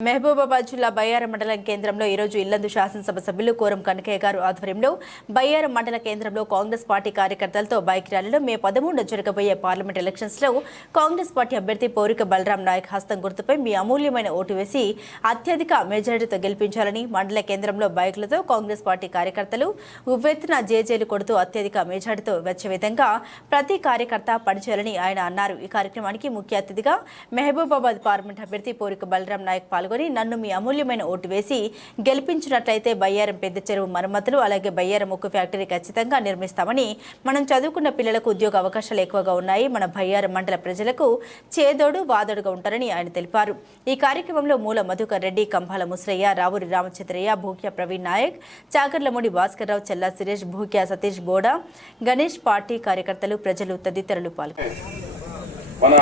మహబూబాబాద్ జిల్లా బయ్యారం మండలం కేంద్రంలో ఈరోజు ఇల్లందు శాసనసభ సభ్యులు కోరం కనకయ్య గారు ఆధ్వర్యంలో బయ్యారం మండల కేంద్రంలో కాంగ్రెస్ పార్టీ కార్యకర్తలతో బైక్ ర్యాలీలో మే పదమూడున జరగబోయే పార్లమెంట్ ఎలక్షన్స్లో కాంగ్రెస్ పార్టీ అభ్యర్థి పౌరిక బలరాం నాయక్ హస్తం గుర్తుపై మీ అమూల్యమైన ఓటు వేసి అత్యధిక మెజారిటీతో గెలిపించాలని మండల కేంద్రంలో బైకులతో కాంగ్రెస్ పార్టీ కార్యకర్తలు ఉవ్వెత్తున జేజేలు కొడుతూ అత్యధిక మెజారిటీతో వచ్చే విధంగా ప్రతి కార్యకర్త పనిచేయాలని ఆయన అన్నారు. ఈ కార్యక్రమానికి ముఖ్య అతిథిగా మహబూబాబాద్ పార్లమెంట్ అభ్యర్థి పోరిక బలరాం నాయక్ పాల్గొని నన్ను మీ అమూల్యమైన ఓటు వేసి గెలిపించినట్లయితే బయ్యారం పెద్ద చెరువు మరమ్మతులు అలాగే బయ్యారం ఉక్కు ఫ్యాక్టరీ ఖచ్చితంగా నిర్మిస్తామని మనం చదువుకున్న పిల్లలకు ఉద్యోగ అవకాశాలు ఎక్కువగా ఉన్నాయి. మన బయ్యారం మండల ప్రజలకు చేదోడు వాదోడుగా ఉంటారని ఆయన తెలిపారు. ఈ కార్యక్రమంలో మూల మధుకర్ రెడ్డి కంభాల ముసరయ్య రావురి రామచంద్రయ్య భూక్యా ప్రవీణ్ నాయక్ చాకర్లమూడి భాస్కర్రావు చెల్లా సురేష్ భూక్యా సతీష్ బోడా గణేష్ పార్టీ కార్యకర్తలు ప్రజలు తదితరులు పాల్గొన్నారు. మన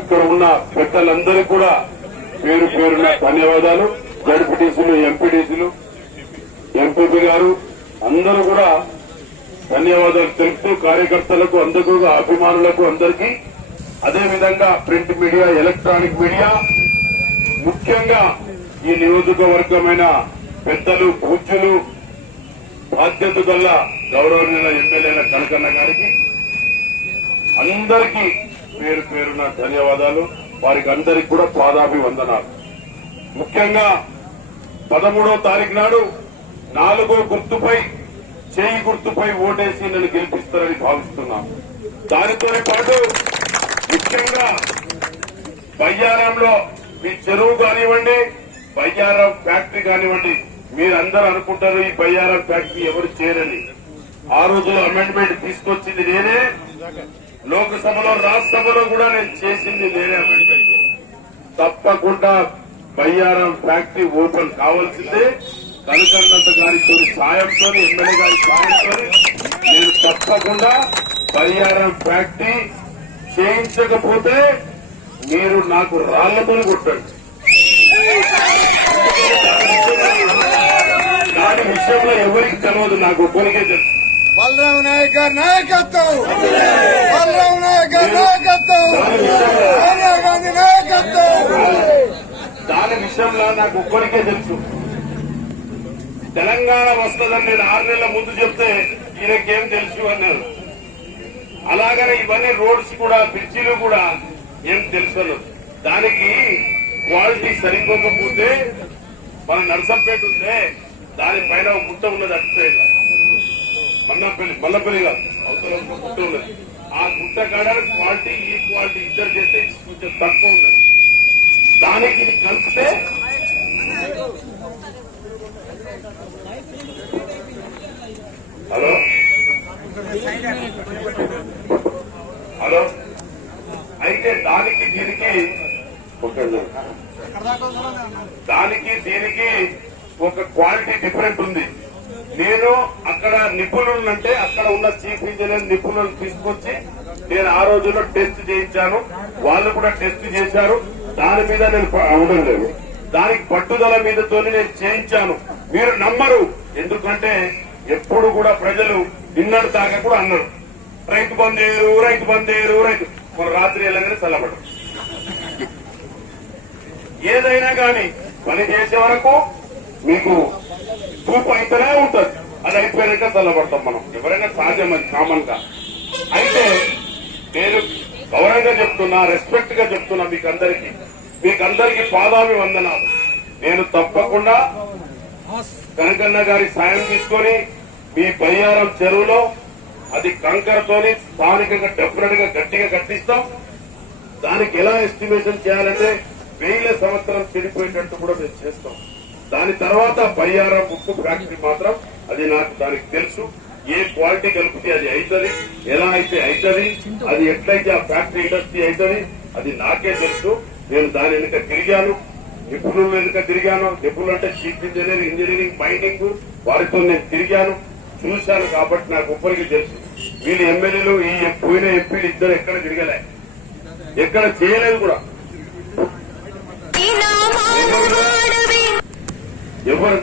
ఇక్కడ ఉన్న పెద్దలందరూ కూడా పేరు పేరున ధన్యవాదాలు. జడ్పీటీసీలు ఎంపీటీసీలు ఎంపీపీ గారు అందరూ కూడా ధన్యవాదాలు తెలుపుతూ కార్యకర్తలకు అందరికీ అభిమానులకు అందరికీ. అదేవిధంగా ప్రింట్ మీడియా ఎలక్ట్రానిక్ మీడియా ముఖ్యంగా ఈ నియోజకవర్గమైన పెద్దలు పూజ్యులు బాధ్యత గల్ల గౌరవనీయ ఎమ్మెల్యేల కనకన్న గారికి అందరికీ పేరు పేరున ధన్యవాదాలు. వారికి అందరికి కూడా పాదాభి వందనాలు ముఖ్యంగా పదమూడో తారీఖు నాడు నాలుగో గుర్తుపై చేయి గుర్తుపై ఓటేసి నన్ను గెలిపిస్తారని భావిస్తున్నాను దానితోనే పాటు ముఖ్యంగా బయ్యారంలో మీ చెరువు కానివ్వండి బయ్యారం ఫ్యాక్టరీ కానివ్వండి మీరందరూ అనుకుంటారు ఈ బయ్యారం ఫ్యాక్టరీ ఎవరు చేయరని. ఆ రోజు అమెండ్మెంట్ తీసుకొచ్చింది నేనే. లోక్సభలో రాజ్యసభలో కూడా నేను చేసింది నేనే తప్పకుండా బయ్యారం ఫ్యాక్టరీ ఓపెన్ కావాల్సిందే. కనకన్నంత గారితో సాయంతో ఎమ్మెల్యే గారి సాయంతో నేను తప్పకుండా బయ్యారం ఫ్యాక్టరీ చేయించకపోతే మీరు నాకు రాళ్ళతో కొట్టండి. దాని విషయంలో ఎవరికి తెలియదు నాకు ఒక్కరికే తెలుసు. బలరాం నాయక్ గారి నాయకత్వం. బలరాం నాయక్ గారి నాయకత్వం. సోనియా గాంధీ నాయకత్వం. దాని విషయంలో నాకు ఒక్కరికే తెలుసు. తెలంగాణ వస్తుందని నేను ఆరు నెలల ముందు చెప్తే ఈయనకేం తెలుసు అన్నారు. అలాగనే ఇవన్నీ రోడ్స్ కూడా బ్రిడ్జిలు కూడా ఏం తెలుసు దానికి క్వాలిటీ సరిపోకపోతే మన నర్సంపేట ఉందే దానిపైన ఒక ముట్ట ఉన్నది అట్టే మన్నపల్లి మల్లపల్లి కాదు. అవతల గుట్ట ఉన్నది ఆ గుట్ట కాడ క్వాలిటీ ఈ క్వాలిటీ ఇద్దరు చేస్తే కొంచెం తక్కువ ఉన్నది దానికి ఇది కలిపితే హలో? హలో? అయితే దానికి దీనికి దానికి దీనికి ఒక క్వాలిటీ డిఫరెంట్ ఉంది. నేను అక్కడ నిపుణులంటే అక్కడ ఉన్న చీఫ్ ఇంజనీర్ నిపుణులను తీసుకొచ్చి నేను ఆ రోజుల్లో టెస్ట్ చేయించాను. వాళ్ళు కూడా టెస్ట్ చేశారు. దాని మీద నేను ప- అవడం లేదు దానికి పట్టుదల మీదతోనే నేను చేయించాను. మీరు నమ్మరు. ఎందుకంటే ఎప్పుడు కూడా ప్రజలు నిన్నటి దాకా కూడా అన్నారు. రైతు బందేరు రైతు బందేరు రైతు మన రాత్రి వెళ్ళగానే చల్లబడరు ఏదైనా కానీ పని చేసే వరకు మీకు చూపు అయితేనే ఉంటుంది. అది అయిపోయాక చల్లబడతాం మనం. ఎవరైనా సహజం అది కామన్గా అయితే నేను గౌరవంగా చెప్తున్నా రెస్పెక్ట్గా చెప్తున్నా మీకు అందరికి మీకు అందరికి పాదామి వందనాలు నేను తప్పకుండా కనకన్న గారి సాయం తీసుకొని మీ బయ్యారం చెరువులో అది కంకరతోని స్థానికంగా డెఫినెట్గా గట్టిగా కట్టిస్తాం. దానికి ఎలా ఎస్టిమేషన్ చేయాలంటే వేల సంవత్సరం చెడిపోయేటట్టు కూడా మేము చేస్తాం. దాని తర్వాత బయ్యారా ఉప్పు ఫ్యాక్టరీ మాత్రం అది నాకు దానికి తెలుసు. ఏ క్వాలిటీ కలిపితే అది అవుతుంది ఎలా అయితే అవుతుంది అది ఎట్లయితే ఆ ఫ్యాక్టరీ ఇండస్ట్రీ అవుతుంది అది నాకే తెలుసు. నేను దాని వెనుక తిరిగాను నిపుణుల వెనుక తిరిగాను. నిపుణులు అంటే చీఫ్ ఇంజనీర్ ఇంజనీరింగ్ మైనింగ్ వారితో నేను తిరిగాను. చూశాను కాబట్టి నాకు ఒక్కరికి తెలుసు. వీళ్ళు ఎమ్మెల్యేలు ఈ పోయిన ఎంపీలు ఇద్దరు ఎక్కడ తిరగలే. ఎక్కడ చేయలేదు కూడా. ఎవరు?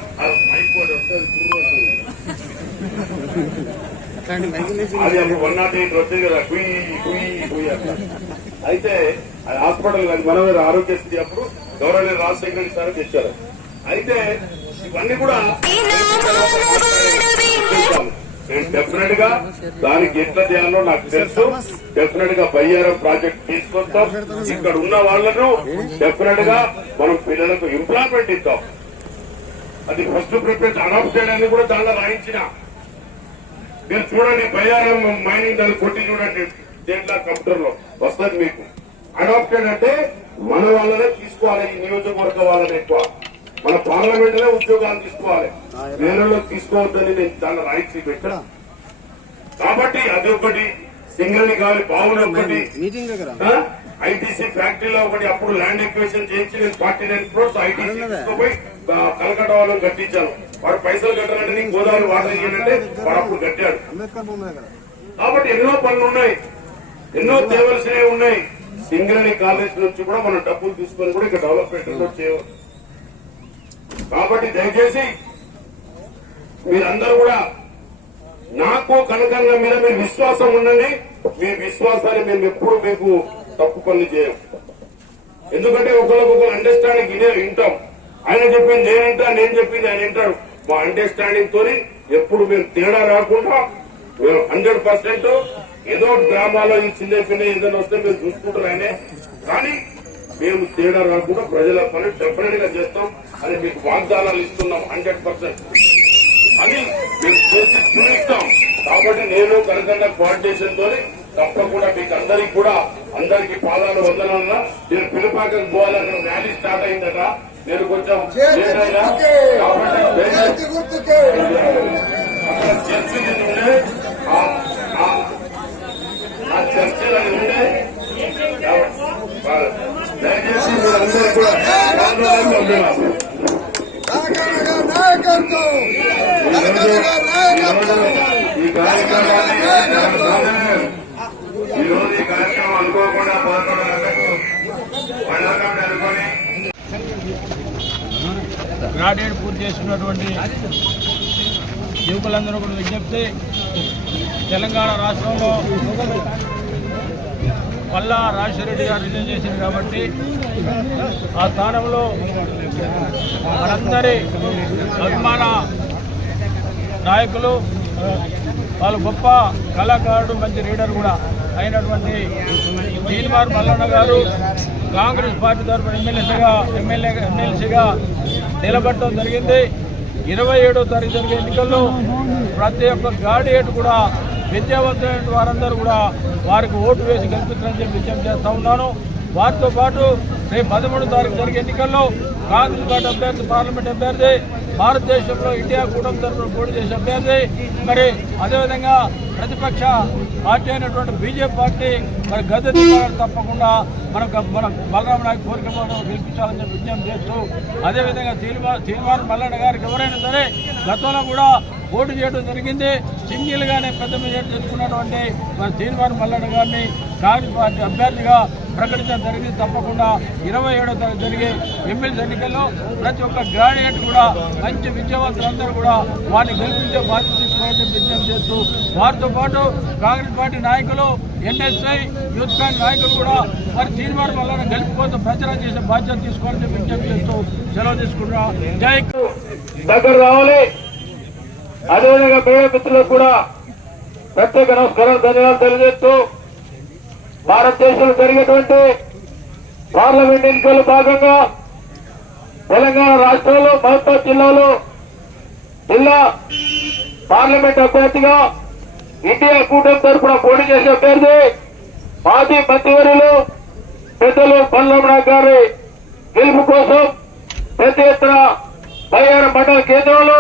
అది అప్పుడు వన్ నాట్ ఎయిట్ కదా అట్లా అయితే అది హాస్పిటల్ అది మనం ఆరోగ్యశ్రీ అప్పుడు గౌరవనీయ రాజశేఖర సార్ తెచ్చారు. అయితే ఇవన్నీ కూడా నేను డెఫినెట్గా దానికి ఎట్లా చేయాలో నాకు తెలుసు. డెఫినెట్గా బయ్యారం ప్రాజెక్ట్ తీసుకొస్తాం. ఇక్కడ ఉన్న వాళ్ళను డెఫినెట్గా మనం పిల్లలకు ఎంప్లాయ్మెంట్ ఇద్దాం. అది ఫస్ట్ ప్రిఫరెన్స్ అడాప్టెడ్ అని కూడా దాంట్లో రాయించిన. మీరు చూడండి బయ్యారం మైనింగ్ దాన్ని కొట్టి చూడండి దేంట్లో కంప్యూటర్లో వస్తుంది మీకు. అడాప్టెడ్ అంటే మన వాళ్ళనే తీసుకోవాలి ఈ నియోజకవర్గ వాళ్ళని ఎక్కువ. మన పార్లమెంట్లో ఉద్యోగాలు తీసుకోవాలి. వేరే తీసుకోవద్దని నేను చాలా రాయించి పెట్టా కాబట్టి అది ఒకటి సింగల్ని కావాలి బావులు ఒకటి. ఐటీసీ ఫ్యాక్టరీలో ఒకటి అప్పుడు ల్యాండ్ ఎక్వేషన్ చేయించి నేను ఫార్టీ నైన్ క్రోర్స్ ఐటీసీ తీసుకుపోయి వాళ్ళని కట్టించాను వాడు పైసలు కట్టాలంటే నీకు గోదావరి వాటర్ ఇయ్యాలంటే వాడు అప్పుడు కట్టాడు. కాబట్టి ఎన్నో పనులు ఉన్నాయి. ఎన్నో చేయవలసినవి ఉన్నాయి. సింగరేణి కాలేజ్ నుంచి కూడా మనం డబ్బులు తీసుకొని కూడా ఇక్కడ డెవలప్మెంట్ చేయవచ్చు కాబట్టి దయచేసి మీరందరూ కూడా నాకు కనకన్న మీద మీ విశ్వాసం ఉండండి. మీ విశ్వాసాన్ని మేము ఎప్పుడు మీకు తప్పు పనులు చేయం. ఎందుకంటే ఒకరికొకరు అండర్స్టాండింగ్ ఇదే వింటాం. ఆయన చెప్పింది నేను వింటా నేను చెప్పింది ఆయన వింటాడు మా అండర్స్టాండింగ్ తోని ఎప్పుడు మేము తేడా రాకుండా మేము హండ్రెడ్ పర్సెంట్ ఏదో గ్రామాల్లో ఈ చిన్న చిన్న ఏదైనా వస్తే మేము చూసుకుంటారు ఆయనే. కానీ మేము తేడా రాకుండా ప్రజల పని డెఫినెట్గా చేస్తాం. అని మీకు వాగ్దానాలు ఇస్తున్నాం హండ్రెడ్ పర్సెంట్ అని మేము చేసి చూపిస్తాం. కాబట్టి నేను కనకన్న కోఆర్డినేషన్ తోని తప్పకుండా మీకు అందరికి కూడా అందరికి పాదాలు వందనాలన్నా నేను పిలుపాకకు పోవాలని ర్యాలీ స్టార్ట్ అయిందట. నేను కొంచెం చర్చలు ఉండే ఆ- చర్చలు ఉండే దయచేసి మీరందరూ కూడా పాదాలు వందనాలు. కాకన్న గారి నాయకత్వం కాకన్న గారి నాయకత్వం ఈ కార్యక్రమాన్ని ఈ రోజు ఈ కార్యక్రమం అనుకోకుండా పదకొండు గంటలకు పండగ అనుకొని గ్రాడ్యుయేట్ పూర్తి చేస్తున్నటువంటి యువకులందరూ కూడా విజ్ఞప్తి. తెలంగాణ రాష్ట్రంలో మళ్ళా రాజశేఖరెడ్డి గారు రిజైన్ చేసింది కాబట్టి ఆ స్థానంలో మనందరి అభిమాన నాయకులు వాళ్ళు గొప్ప కళాకారుడు మంచి లీడర్ కూడా అయినటువంటి దీనివారు మల్లన్న గారు కాంగ్రెస్ పార్టీ తరఫున ఎమ్మెల్యేగా ఎమ్మెల్యే ఎమ్మెల్సీగా నిలబడటం జరిగింది. ఇరవై ఏడో తారీఖు జరిగే ఎన్నికల్లో ప్రతి ఒక్క గాడియేట్ కూడా విద్యావంతమైన వారందరూ కూడా వారికి ఓటు వేసి గెలిపించాలని చెప్పి విజ్ఞప్తి చేస్తా ఉన్నాను. వారితో పాటు రేపు పదమూడు తారీఖు జరిగే ఎన్నికల్లో కాంగ్రెస్ పార్టీ అభ్యర్థి పార్లమెంట్ అభ్యర్థి భారతదేశంలో ఇండియా కూటమి తరఫున పోటీ చేసే అభ్యర్థి. మరి అదేవిధంగా ప్రతిపక్ష పార్టీ అయినటువంటి బీజేపీ పార్టీ మరి గద్దె తప్పకుండా మనకు మన బలరామ నాయక్ కోరిక మనం గెలిపించాలని చెప్పి విజ్ఞప్తి చేస్తూ అదేవిధంగా తీర్మా తీర్మానం మల్లన్న గారికి ఎవరైనా సరే గతంలో కూడా పోటీ చేయడం జరిగింది. సింగిల్గానే పెద్ద మెజార్టీ తెచ్చుకున్నటువంటి మరి తీర్మానం మల్లన్న గారిని కాంగ్రెస్ పార్టీ అభ్యర్థిగా ప్రకటించడం జరిగింది తప్పకుండా ఇరవై ఏడో తారీఖు జరిగే ఎమ్మెల్యే ఎన్నికల్లో ప్రతి ఒక్క గ్రాడ్యుయేట్ కూడా మంచి విద్యావంతులందరూ కూడా వారిని గెలిపించే బాధ్యత తీసుకోవాలని విజ్ఞప్తి చేస్తూ వారితో పాటు కాంగ్రెస్ పార్టీ నాయకులు ఎన్ఎస్ఐ యూత్ కాంగ్రెస్ నాయకులు కూడా వారి తీర్మానం వల్ల గెలిపిపోతూ ప్రచారం చేసే బాధ్యత తీసుకోవాలని విజ్ఞప్తి చేస్తూ సెలవు తీసుకుంటున్నా. జై దగ్గర రావాలి. అదేవిధంగా మీడియా మిత్రులకు కూడా ప్రత్యేక నమస్కారం ధన్యవాదాలు తెలియజేస్తూ భారతదేశంలో జరిగేటువంటి పార్లమెంట్ ఎన్నికల్లో భాగంగా తెలంగాణ రాష్ట్రంలో మహబూబాద్ జిల్లాలో జిల్లా పార్లమెంట్ అభ్యర్థిగా ఇండియా కూటమి తరఫున పోటీ చేసే అభ్యర్థి మాజీ మంత్రివర్యులు పెద్దలు పల్లెమణ గారి గెలుపు కోసం పెద్ద ఎత్తున బయ్యారం మండల కేంద్రంలో